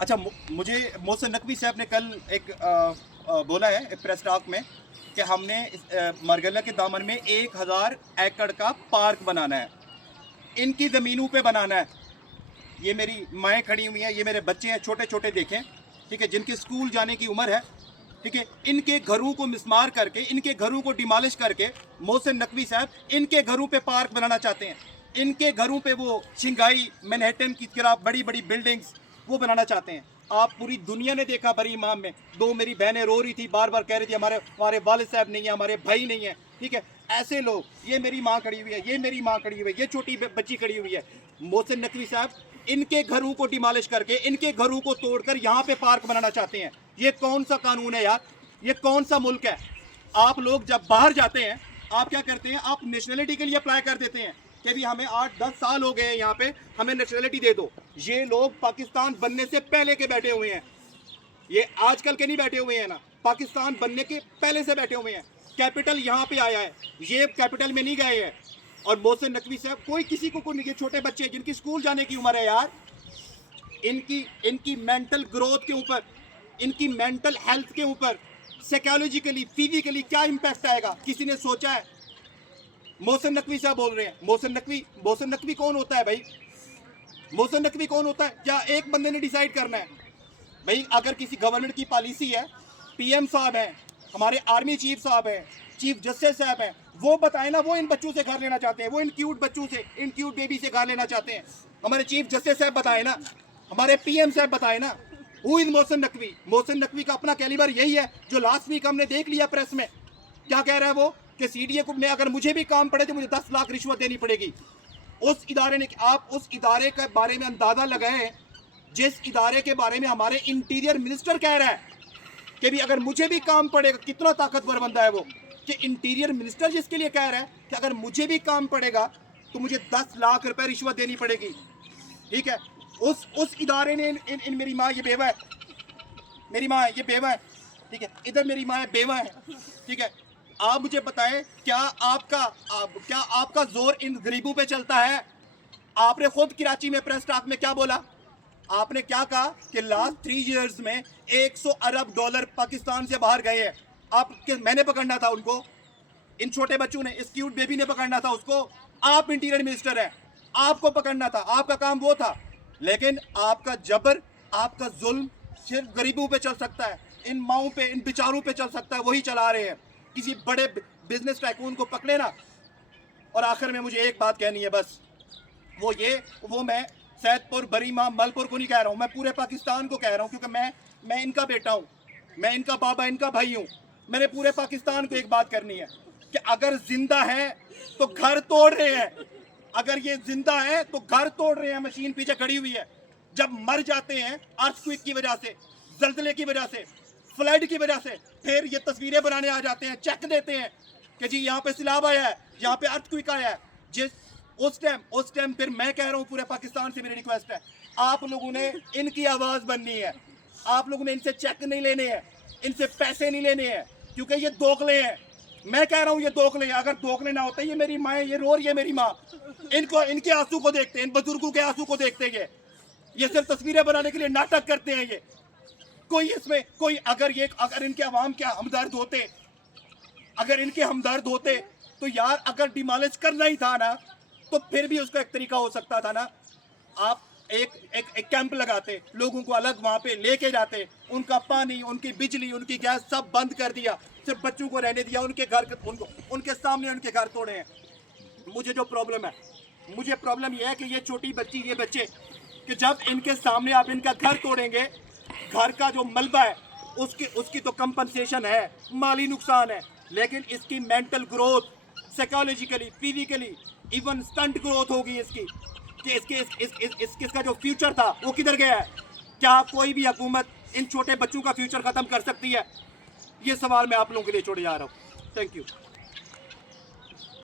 اچھا مجھے محسن نقوی صاحب نے کل ایک بولا ہے ایک پریس ٹاک میں کہ ہم نے مرگلہ کے دامن میں 1000 ایکڑ کا پارک بنانا ہے، ان کی زمینوں پہ بنانا ہے۔ یہ میری مائیں کھڑی ہوئی ہیں، یہ میرے بچے ہیں چھوٹے چھوٹے دیکھیں، ٹھیک ہے، جن کے اسکول جانے کی عمر ہے، ٹھیک ہے، ان کے گھروں کو مسمار کر کے، ان کے گھروں کو ڈیمالش کر کے محسن نقوی صاحب ان کے گھروں پہ پارک بنانا چاہتے ہیں، ان کے گھروں پہ وہ شنگھائی مینہٹن کی طرح بڑی بڑی بلڈنگز وہ بنانا چاہتے ہیں۔ آپ پوری دنیا نے دیکھا بری امام میں، دو میری بہنیں رو رہی تھی، بار بار کہہ رہی تھی ہمارے والد صاحب نہیں ہیں، ہمارے بھائی نہیں ہیں، ٹھیک ہے، ایسے لوگ، یہ میری ماں کھڑی ہوئی ہے، یہ میری ماں کھڑی ہوئی ہے، یہ چھوٹی بچی کھڑی ہوئی ہے، محسن نقوی صاحب ان کے گھروں کو ڈیمالش کر کے، ان کے گھروں کو توڑ کر یہاں پہ پارک بنانا چاہتے ہیں۔ یہ کون سا قانون ہے یار؟ یہ کون سا ملک ہے؟ آپ لوگ جب باہر جاتے ہیں آپ کیا کرتے ہیں؟ آپ نیشنلٹی کے لیے اپلائی کر دیتے ہیں کہ بھی ہمیں 8-10 سال ہو گئے ہیں یہاں پہ، ہمیں نیشنلٹی دے دو۔ یہ لوگ پاکستان بننے سے پہلے کے بیٹھے ہوئے ہیں، یہ آج کل کے نہیں بیٹھے ہوئے ہیں نا، پاکستان بننے کے پہلے سے بیٹھے ہوئے ہیں۔ کیپٹل یہاں پہ آیا ہے، یہ کیپٹل میں نہیں گئے ہیں۔ اور محسن نقوی صاحب کوئی کسی کو نہیں، یہ چھوٹے بچے جن کی اسکول جانے کی عمر ہے یار، ان کی مینٹل گروتھ کے اوپر، ان کی مینٹل ہیلتھ کے اوپر سائیکالوجیکلی فزیکلی کیا امپیکٹ آئے گا؟ کسی نے سوچا ہے؟ محسن نقوی صاحب بول رہے ہیں، محسن نقوی کون ہوتا ہے بھائی؟ محسن نقوی کون ہوتا ہے؟ کیا ایک بندے نے ڈیسائیڈ کرنا ہے؟ بھائی اگر کسی گورنمنٹ کی پالیسی ہے، پی ایم صاحب ہیں، ہمارے آرمی چیف صاحب ہیں، چیف جسٹس صاحب ہیں، وہ بتائیں نا، وہ ان بچوں سے گھر لینا چاہتے ہیں، وہ ان کیوٹ بچوں سے، ان کیوٹ بیبی سے گھر لینا چاہتے ہیں، ہمارے چیف جسٹس صاحب بتائیں نا، ہمارے پی ایم صاحب بتائیں نا۔ ہو از محسن نقوی؟ محسن نقوی کا اپنا کیلیبر یہی ہے جو لاسٹ ویک ہم نے دیکھ لیا پریس میں، کیا کہہ رہا ہے وہ کہ سی ڈی اے کو میں اگر مجھے بھی کام پڑے تو مجھے 10 لاکھ رشوت دینی پڑے گی۔ اس ادارے نے، آپ اس ادارے کے بارے میں اندازہ لگائیں جس ادارے کے بارے میں ہمارے انٹیریئر منسٹر کہہ رہا ہے کہ بھی اگر مجھے بھی کام پڑے گا، کتنا طاقتور بندہ ہے وہ، کہ انٹیریئر منسٹر جس کے لیے کہہ رہا ہے کہ اگر مجھے بھی کام پڑے گا تو مجھے 10 لاکھ روپے رشوت دینی پڑے گی، ٹھیک ہے، اس ادارے نے میری ماں یہ بیوہ ہے، میری ماں یہ بیوہ ہے، ٹھیک ہے، ادھر میری ماں بیوہ ہے، ٹھیک ہے، آپ مجھے بتائیں کیا آپ کا زور ان غریبوں پہ چلتا ہے؟ آپ نے خود کراچی میں پریس ٹاک میں کیا بولا؟ آپ نے کیا کہا کہ لاسٹ 3 ایئرز میں 100 ارب ڈالر پاکستان سے باہر گئے ہیں، میں نے پکڑنا تھا ان کو، ان چھوٹے بچوں نے، اس کیوٹ بیبی نے پکڑنا تھا اس کو، آپ انٹیریئر منسٹر ہیں، آپ کو پکڑنا تھا، آپ کا کام وہ تھا، لیکن آپ کا جبر، آپ کا ظلم صرف غریبوں پہ چل سکتا ہے، ان ماؤں پہ، ان بیچاروں پہ چل سکتا ہے، وہی چلا رہے ہیں۔ کسی بڑے بزنس ٹائکون کو پکڑے نا۔ اور آخر میں مجھے ایک بات کہنی ہے بس، وہ میں سید پور، بریمہ، ملپور کو نہیں کہہ رہا ہوں، میں پورے پاکستان کو کہہ رہا ہوں، کیونکہ میں ان کا بیٹا ہوں، میں ان کا بابا، ان کا بھائی ہوں، میں نے پورے پاکستان کو ایک بات کرنی ہے کہ اگر زندہ ہے تو گھر توڑ رہے ہیں، اگر یہ زندہ ہے تو گھر توڑ رہے ہیں، مشین پیچھے کھڑی ہوئی ہے۔ جب مر جاتے ہیں ارتھکویک کی وجہ سے، زلزلے کی وجہ سے، فلڈ کی وجہ سے، پھر یہ تصویریں بنانے آ جاتے ہیں، چیک دیتے ہیں کہ جی یہاں پہ سیلاب آیا ہے، یہاں پہ ارتھکویک آیا ہے۔ اس ٹائم پھر میں کہہ رہا ہوں پورے پاکستان سے میری ریکویسٹ ہے، آپ لوگوں نے ان کی آواز بننی ہے، آپ لوگوں نے ان سے چیک نہیں لینے ہیں، ان سے پیسے نہیں لینے ہیں، کیونکہ یہ دوغلے ہیں۔ میں کہہ رہا ہوں یہ دوغلے ہیں، اگر دوغلے نہ ہوتے، یہ میری ماں ہے، یہ رو رہی ہے میری ماں، ان کے آنسو کو دیکھتے ہیں، ان بزرگوں کے آنسو کو دیکھتے ہیں، یہ صرف تصویریں بنانے کے لیے ناٹک کرتے ہیں۔ یہ کوئی اس میں کوئی اگر ان کے عوام کے ہمدرد ہوتے، اگر ان کے ہمدرد ہوتے تو یار اگر ڈیمالش کرنا ہی تھا نا تو پھر بھی اس کا ایک طریقہ ہو سکتا تھا نا، آپ ایک کیمپ لگاتے، لوگوں کو الگ وہاں پہ لے کے جاتے، ان کا پانی، ان کی بجلی، ان کی گیس سب بند کر دیا، صرف بچوں کو رہنے دیا، ان کے سامنے ان کے گھر توڑے ہیں۔ مجھے جو پرابلم ہے، مجھے پرابلم یہ ہے کہ یہ چھوٹی بچی، یہ بچے، کہ جب ان کے سامنے آپ ان کا گھر توڑیں گے، گھر کا جو ملبہ ہے اس کی تو کمپنسیشن ہے، مالی نقصان ہے، لیکن اس کی mental growth, psychologically, physically, even stunt growth ہوگی اس کی، کہ اس کا جو فیوچر تھا وہ کدھر گیا ہے؟ کیا کوئی بھی حکومت ان چھوٹے بچوں کا فیوچر ختم کر سکتی ہے؟ یہ سوال میں آپ لوگوں کے لیے چھوڑے جا رہا ہوں۔ Thank you.